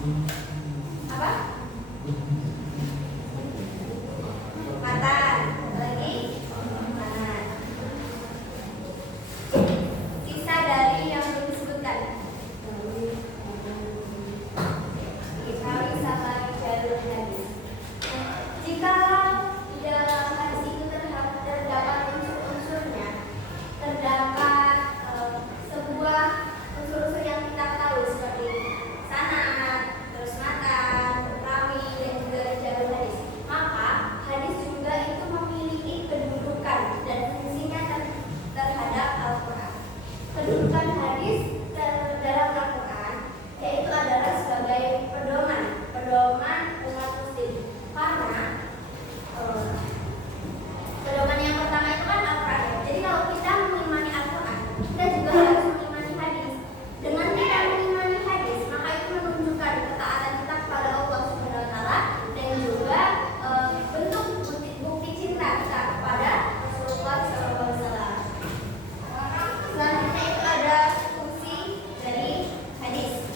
Apa? Matan. Lagi? Matan. Sisa dari yang belum disebutkan. Kali sama jalur hadis. Jika di dalam hadis itu terdapat unsur-unsurnya, terdapat sebuah unsur-unsur yang kita tahu seperti sanad, terus matan, rawi, dan juga jalur hadis, maka hadis juga itu memiliki kedudukan dan fungsinya terhadap Al-Quran. Kedudukan hadis dalam Al-Quran yaitu adalah sebagai pedoman umat muslim, karena pedoman yang pertama itu kan Al-Quran. Jadi kalau kita mengimani Al-Quran, kita juga harus mengimani hadis. Dengan kita mengimani hadis, maka itu menunjukkan ketaatan kita kepada Allah Subhanahu wa taala dan juga bentuk bukti cinta kita kepada Rasulullah SAW. Selanjutnya itu ada fungsi dari hadis.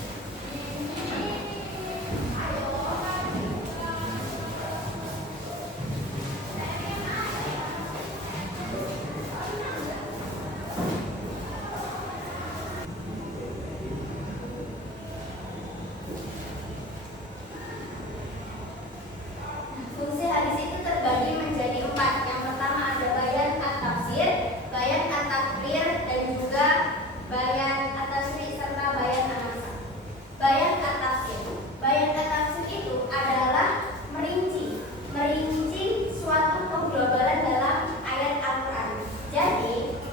Fungsi hadis itu terbagi menjadi 4. Yang pertama ada bayan at-tafsir, bayan at-takrir, dan juga bayan at-tasri' serta bayan an-nasakh. Bayan at-tafsir. Bayan at-tafsir itu adalah merinci suatu pengglobalan dalam ayat Al-Quran. Jadi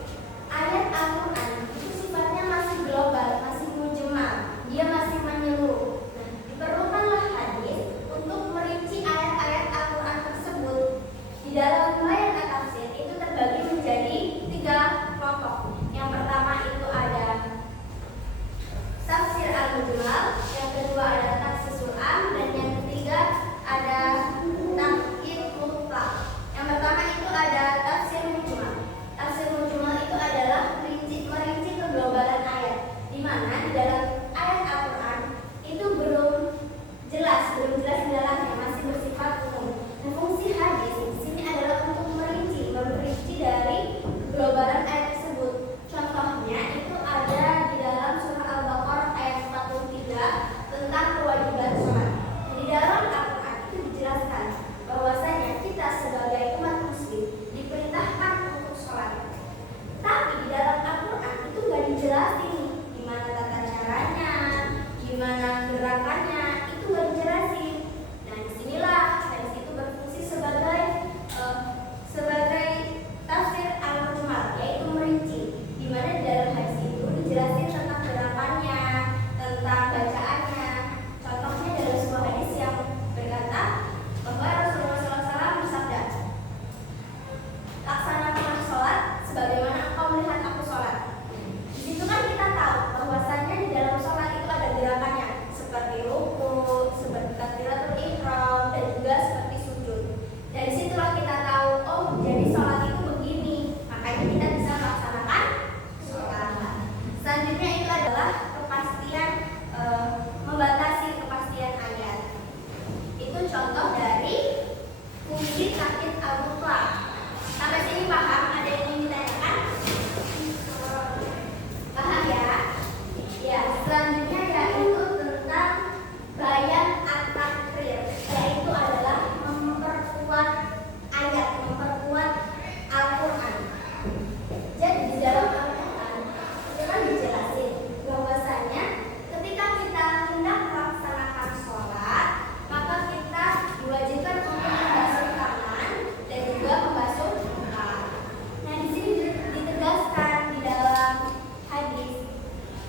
ayat Al-Quran itu sifatnya masih global, masih mujmal, dia masih menyeluruh. Diperlukanlah hadis untuk merinci ayat-ayat Al-Quran tersebut. Di dalam bayan at-tafsir itu terbagi menjadi 3 kelompok. Yang pertama itu ada tafsir al-mujmal, yang kedua ada tafsirul am, dan yang ketiga ada tafsir mutlaq. Yang pertama itu ada tafsir mujmal. Tafsir mujmal itu adalah merinci keglobalan ayat, di mana di dalam ayat Al-Quran itu belum jelas di dalamnya, masih bersifat umum. Dan fungsi hadis di sini adalah untuk merinci dari keglobalan ayat tersebut. Contohnya itu ada di dalam surah Al-Baqarah ayat 43 tentang kewajiban sholat. Di dalam Al-Quran itu dijelaskan bahwasanya kita sebagai umat muslim diperintahkan untuk sholat. Tapi di dalam Al-Quran itu nggak dijelasin gimana tata caranya, gimana gerakannya, itu nggak dijelasin. Nah, disinilah hadis itu berfungsi sebagai tafsir al-mujmal, yaitu merinci, di mana di dalam hadis itu dijelasin tentang gerakannya, tentang bacaannya. Contohnya dalam sebuah hadis yang berkata bahwa Rasulullah SAW bersabda, "Laksanakanlah sholat sebagaimana engkau melihat aku sholat." Di situ kan kita tahu bahwasanya di dalam sholat itu ada gerakannya, seperti ruku, seperti takbiratul ihram, dan juga seperti sujud. Dari situlah kita tahu, oh jadi sholat itu begini, makanya kita bisa melaksanakan sholat. Selanjutnya itu adalah kepastian, membatasi kepastian ayat. Itu contoh dari fungsi takyid al-mutlaq. Sampai sini paham? Ada yang ingin ditanyakan? Paham ya? Ya, selanjutnya yaitu tentang bayan at-takrir, yaitu adalah memperkuat ayat, memperkuat Al-Quran. Jadi di dalam Al-Quran itu kan dijelasin bahwasanya ketika kita hendak melaksanakan sholat, maka kita diwajibkan untuk membasuh tangan dan juga membasuh muka. Nah, di sini ditegaskan di dalam hadis,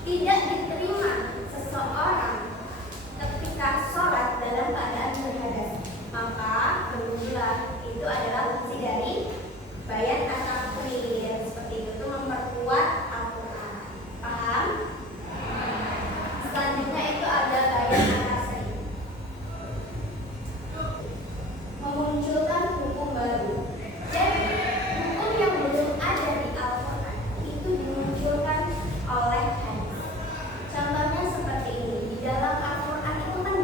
tidak diterima seseorang ketika sholat dalam keadaan berhadas. Maka berwudulah. Itu adalah fungsi dari bayan at-takrir. Seperti itu memperkuat Al-Quran. Paham? Selanjutnya itu ada bayan at-tasrih, memunculkan hukum baru. Jadi hukum yang belum ada di Al-Quran itu dimunculkan oleh hadis. Contohnya seperti ini, di dalam Al-Quran itu kan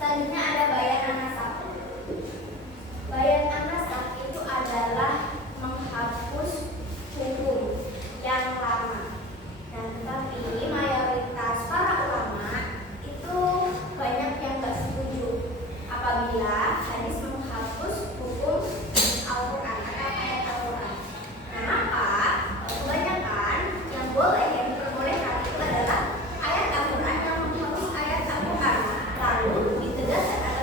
Selanjutnya ada bayan an-nasakh. Bayan an-nasakh itu adalah menghapus hukum yang lama. Nah, tetapi mayoritas para ulama itu banyak yang nggak setuju apabila hadis menghapus hukum Al-Quran atau ayat Al-Quran. Kenapa? Kebanyakan yang boleh, yang diperbolehkan itu adalah ayat Al-Quran yang menghapus ayat Al-Quran. Lalu ditegaskan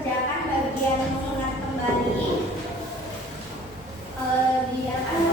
mengerjakan bagian mengingat kembali di apa